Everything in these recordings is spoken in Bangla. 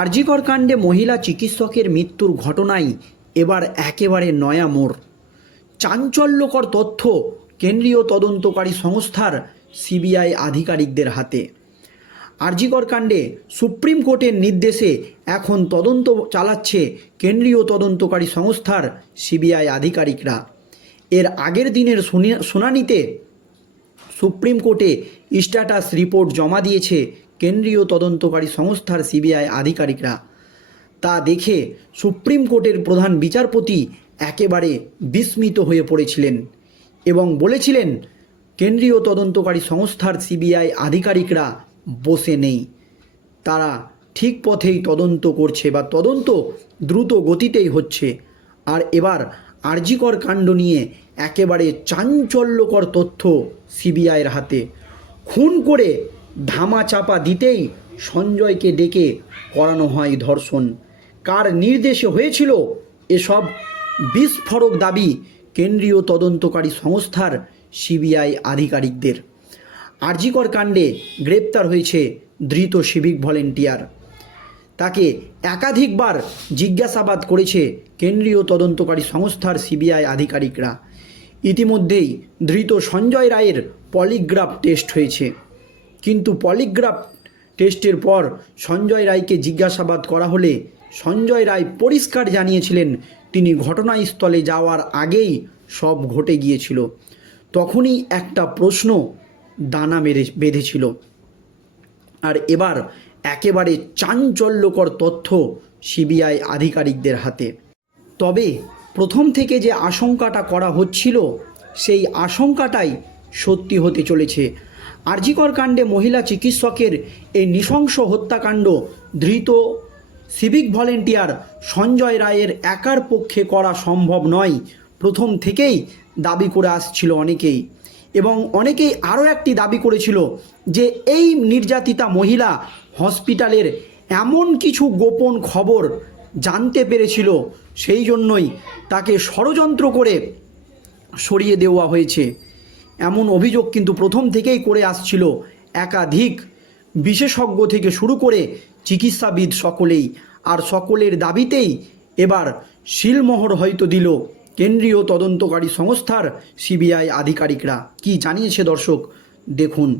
আরজিকর কাণ্ডে মহিলা চিকিৎসকের মৃত্যুর ঘটনাই এবার একেবারে নয়া মোড়। চাঞ্চল্যকর তথ্য কেন্দ্রীয় তদন্তকারী সংস্থার সিবিআই আধিকারিকদের হাতে। আরজিকর কাণ্ডে সুপ্রিম কোর্টের নির্দেশে এখন তদন্ত চালাচ্ছে কেন্দ্রীয় তদন্তকারী সংস্থার সিবিআই আধিকারিকরা। এর আগের দিনের শুনানিতে সুপ্রিম কোর্টে স্ট্যাটাস রিপোর্ট জমা দিয়েছে কেন্দ্রীয় তদন্তকারী সংস্থার সিবিআই আধিকারিকরা। তা দেখে সুপ্রিম কোর্টের প্রধান বিচারপতি একেবারে বিস্মিত হয়ে পড়েছিলেন এবং বলেছিলেন, কেন্দ্রীয় তদন্তকারী সংস্থার সিবিআই আধিকারিকরা বসে নেই। তারা ঠিক পথেই তদন্ত করছে বা তদন্ত দ্রুত গতিতেই হচ্ছে। আর এবার আরজিকর কাণ্ড নিয়ে একেবারে চাঞ্চল্যকর তথ্য সিবিআইয়ের হাতে। খুন করে ধামা চাপা দিতেই সঞ্জয়কে ডেকে করানো হয় ধর্ষণ। কার নির্দেশে হয়েছিল এসব বিস্ফোরক দাবি কেন্দ্রীয় তদন্তকারী সংস্থার সিবিআই আধিকারিকদের। আরজিকর কাণ্ডে গ্রেপ্তার হয়েছে ধৃত সিভিক ভলেন্টিয়ার। তাকে একাধিকবার জিজ্ঞাসাবাদ করেছে কেন্দ্রীয় তদন্তকারী সংস্থার সিবিআই আধিকারিকরা। ইতিমধ্যেই ধৃত সঞ্জয় রায়ের পলিগ্রাফ টেস্ট হয়েছে। কিন্তু পলিগ্রাফ টেস্টের পর সঞ্জয় রায়কে জিজ্ঞাসাবাদ করা হলে সঞ্জয় রায় পরিষ্কার জানিয়েছিলেন, তিনি ঘটনাস্থলে যাওয়ার আগেই সব ঘটে গিয়েছিল। তখনই একটা প্রশ্ন দানা মেরে, বেঁধেছিল। আর এবার একেবারে চাঞ্চল্যকর তথ্য সিবিআই আধিকারিকদের হাতে। তবে প্রথম থেকে যে আশঙ্কাটা করা হচ্ছিল, সেই আশঙ্কাটাই সত্যি হতে চলেছে। আরজিকর কাণ্ডে মহিলা চিকিৎসকের এই নৃশংস হত্যাকাণ্ড ধৃত সিভিক ভলেন্টিয়ার সঞ্জয় রায়ের একার পক্ষে করা সম্ভব নয়। প্রথম থেকেই দাবি করে আসছিল অনেকেই এবং অনেকেই আরও একটি দাবি করেছিল যে এই নির্যাতিতা মহিলা হসপিটালের এমন কিছু গোপন খবর জানতে পেরেছিল, সেই জন্যই তাকে ষড়যন্ত্র করে সরিয়ে দেওয়া হয়েছে। এমন অভিযোগ কিন্তু প্রথম থেকেই করে আসছিল একাধিক বিশেষজ্ঞ থেকে শুরু করে চিকিৎসাবিদ সকলেই। আর সকলের দাবিতেই এবার শিলমোহর হয়তো দিল কেন্দ্রীয় তদন্তকারী সংস্থার সিবিআই আধিকারিকরা। কি জানিয়েছে দর্শক, দেখুন।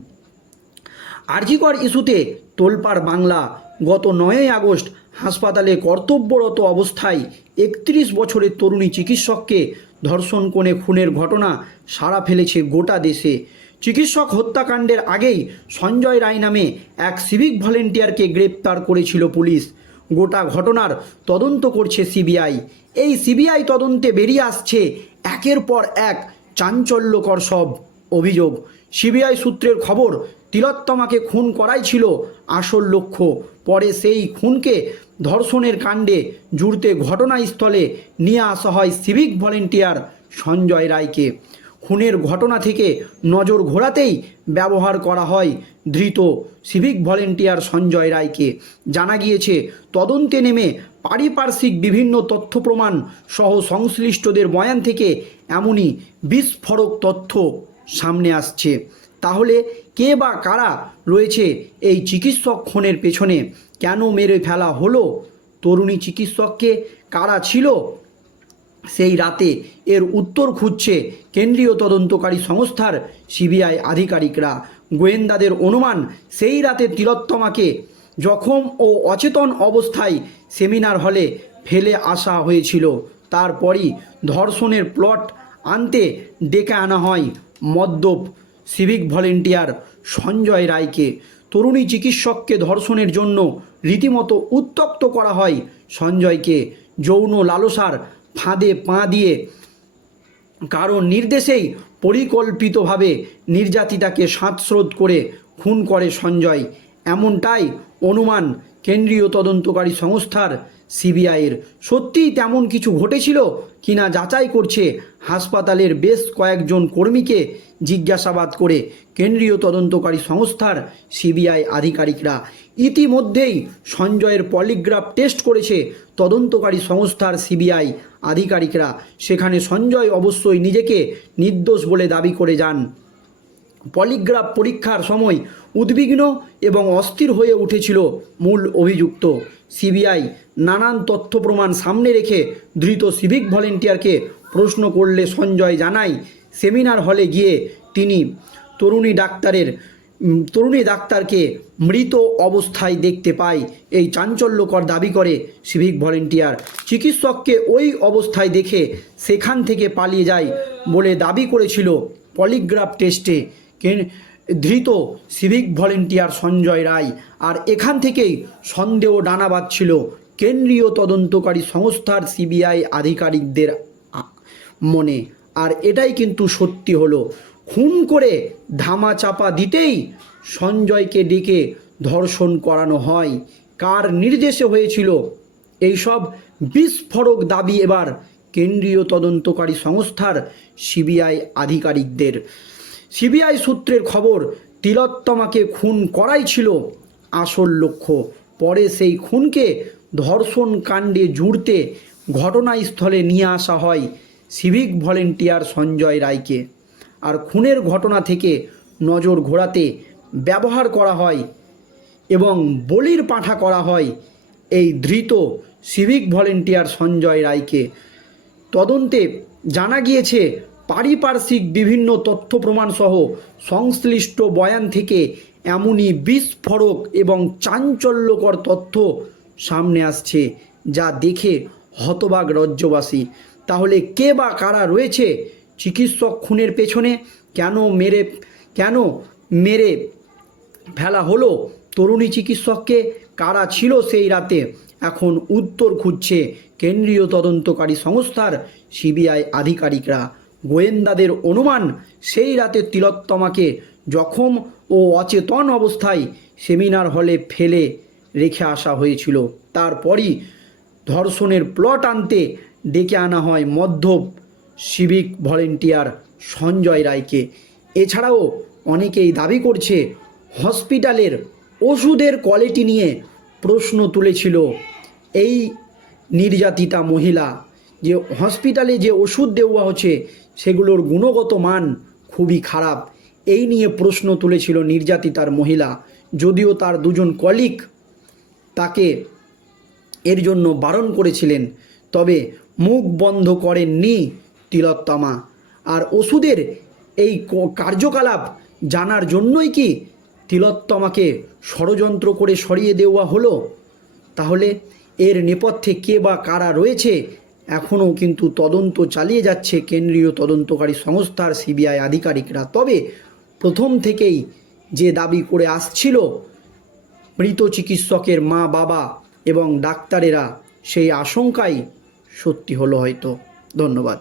আরজিকর ইস্যুতে তোলপাড় বাংলা গত নয়ই আগস্ট হাসপাতালে কর্তব্যরত অবস্থায় একত্রিশ বছরের তরুণী চিকিৎসককে ধর্ষণ কোণে খুনের ঘটনা সাড়া ফেলেছে গোটা দেশে। চিকিৎসক হত্যাকাণ্ডের আগেই সঞ্জয় রায় নামে এক সিভিক ভলেন্টিয়ারকে গ্রেপ্তার করেছিল পুলিশ। গোটা ঘটনার তদন্ত করছে সিবিআই। এই সিবিআই তদন্তে বেরিয়ে আসছে একের পর এক চাঞ্চল্যকর সব অভিযোগ। সিবিআই সূত্রের খবর তিলোত্তমাকে খুন করাই ছিল আসল লক্ষ্য। পরে সেই খুনকে ধর্ষণের কাণ্ডে জুড়তে ঘটনাস্থলে নিয়ে আসা হয় সিভিক ভলেন্টিয়ার সঞ্জয় রায়কে। খুনের ঘটনা থেকে নজর ঘোরাতেই ব্যবহার করা হয় ধৃত সিভিক ভলেন্টিয়ার সঞ্জয় রায়কে। জানা গিয়েছে, তদন্তে নেমে পারিপার্শ্বিক বিভিন্ন তথ্য প্রমাণ সহ সংশ্লিষ্টদের বয়ান থেকে এমনই বিস্ফোরক তথ্য সামনে আসছে। তাহলে কে বা কারা রয়েছে এই চিকিৎসক খুনের পেছনে? কেন মেরে ফেলা হলো? তরুণী চিকিৎসককে কারা ছিল? সেই রাতে এর উত্তর খুঁজছে কেন্দ্রীয় তদন্তকারী সংস্থার সিবিআই আধিকারিকরা। গোয়েন্দাদের অনুমান সেই রাতে তিলোত্তমাকে জখম ও অচেতন অবস্থায় সেমিনার হলে ফেলে আসা হয়েছিল। তারপরই ধর্ষণের প্লট আনতে ডেকে আনা হয় মদ্যপ সিভিক ভলেন্টিয়ার সঞ্জয় রায়কে। তরুণী চিকিৎসককে ধর্ষণের জন্য রীতিমতো উত্তপ্ত করা হয় সঞ্জয়কে। যৌন লালসার ফাঁদে পা দিয়ে কারও নির্দেশেই পরিকল্পিতভাবে নির্যাতিতাকে শ্বাসরোধ করে খুন করে সঞ্জয়। এমনটাই অনুমান কেন্দ্রীয় তদন্তকারী সংস্থার সিবিআইয়ের। সত্যিই তেমন কিছু ঘটেছিল কিনা যাচাই করছে হাসপাতালের বেশ কয়েকজন কর্মীকে জিজ্ঞাসাবাদ করে কেন্দ্রীয় তদন্তকারী সংস্থার সিবিআই আধিকারিকরা। ইতিমধ্যেই সঞ্জয়ের পলিগ্রাফ টেস্ট করেছে তদন্তকারী সংস্থার সিবিআই আধিকারিকরা। সেখানে সঞ্জয় অবশ্যই নিজেকে নির্দোষ বলে দাবি করে যান। পলিগ্রাফ পরীক্ষার সময় উদ্বিগ্ন এবং অস্থির হয়ে উঠেছিল মূল অভিযুক্ত। সিবিআই নানান তথ্য প্রমাণ সামনে রেখে ধৃত সিভিক ভলেন্টিয়ারকে প্রশ্ন করলে সঞ্জয় জানায়, সেমিনার হলে গিয়ে তিনি তরুণী ডাক্তারের তরুণী ডাক্তারকে মৃত অবস্থায় দেখতে পায়। এই চাঞ্চল্যকর দাবি করে সিভিক ভলেন্টিয়ার। চিকিৎসককে ওই অবস্থায় দেখে সেখান থেকে পালিয়ে যায় বলে দাবি করেছিল পলিগ্রাফ টেস্টে। ধৃত সিভিক ভলেন্টিয়ার সঞ্জয় রায়। আর এখান থেকেই সন্দেহ ডানা বাঁধছিল কেন্দ্রীয় তদন্তকারী সংস্থার সিবিআই আধিকারিকদের মনে। আর এটাই কিন্তু সত্যি হলো। খুন করে ধামা চাপা দিতেই সঞ্জয়কে ডেকে ধর্ষণ করানো হয়। কার নির্দেশে হয়েছিল এইসব? বিস্ফোরক দাবি এবার কেন্দ্রীয় তদন্তকারী সংস্থার সিবিআই আধিকারিকদের। সিবিআই সূত্রের খবর, তিলোত্তমাকে খুন করাই ছিল আসল লক্ষ্য। পরে সেই খুনকে ধর্ষণ কাণ্ডে জুড়তে ঘটনাস্থলে নিয়ে আসা হয় সিভিক ভলেন্টিয়ার সঞ্জয় রায়কে। আর খুনের ঘটনা থেকে নজর ঘোরাতে ব্যবহার করা হয় এবং বলির পাঠা করা হয় এই ধৃত সিভিক ভলেন্টিয়ার সঞ্জয় রায়কে। তদন্তে জানা গিয়েছে পারিপার্শ্বিক বিভিন্ন তথ্য প্রমাণ সহ সংশ্লিষ্ট বয়ান থেকে এমনই বিস্ফোরক এবং চাঞ্চল্যকর তথ্য সামনে আসছে, যা দেখে হতবাক রাজ্যবাসী। তাহলে কে বা কারা রয়েছে? চিকিৎসক খুনের পেছনে কেন মেরে কেন মেরে ফেলা হলো? তরুণী চিকিৎসককে কারা ছিল সেই রাতে? এখন উত্তর খুঁজছে কেন্দ্রীয় তদন্তকারী সংস্থার সিবিআই আধিকারিকরা। গোয়েন্দাদের অনুমান, সেই রাতে তিলোত্তমাকে জখম ও অচেতন অবস্থায় সেমিনার হলে ফেলে রেখে আসা হয়েছিল। তারপরই ধর্ষণের প্লট আনতে ডেকে আনা হয় মধ্যপ সিভিক ভলেন্টিয়ার সঞ্জয় রায়কে। এছাড়াও অনেকেই দাবি করছে, হসপিটালের ওষুধের কোয়ালিটি নিয়ে প্রশ্ন তুলেছিল এই নির্যাতিতা মহিলা। যে হসপিটালে যে ওষুধ দেওয়া হচ্ছে, সেগুলোর গুণগত মান খুবই খারাপ। এই নিয়ে প্রশ্ন তুলেছিল নির্যাতিতার মহিলা। যদিও তার দুজন কলিক তাকে এর জন্য বারণ করেছিলেন, তবে মুখ বন্ধ করেননি তিলোত্তমা। আর ওষুধের এই কার্যকলাপ জানার জন্যই কি তিলোত্তমাকে ষড়যন্ত্র করে সরিয়ে দেওয়া হলো? তাহলে এর নেপথ্যে কে বা কারা রয়েছে এখনও কিন্তু তদন্ত চালিয়ে যাচ্ছে কেন্দ্রীয় তদন্তকারী সংস্থার সিবিআই আধিকারিকরা। তবে প্রথম থেকেই যে দাবি করে আসছিল, মৃত চিকিৎসকের মা, বাবা এবং ডাক্তারেরা সেই আশঙ্কাই সত্যি হলো হয়তো। ধন্যবাদ।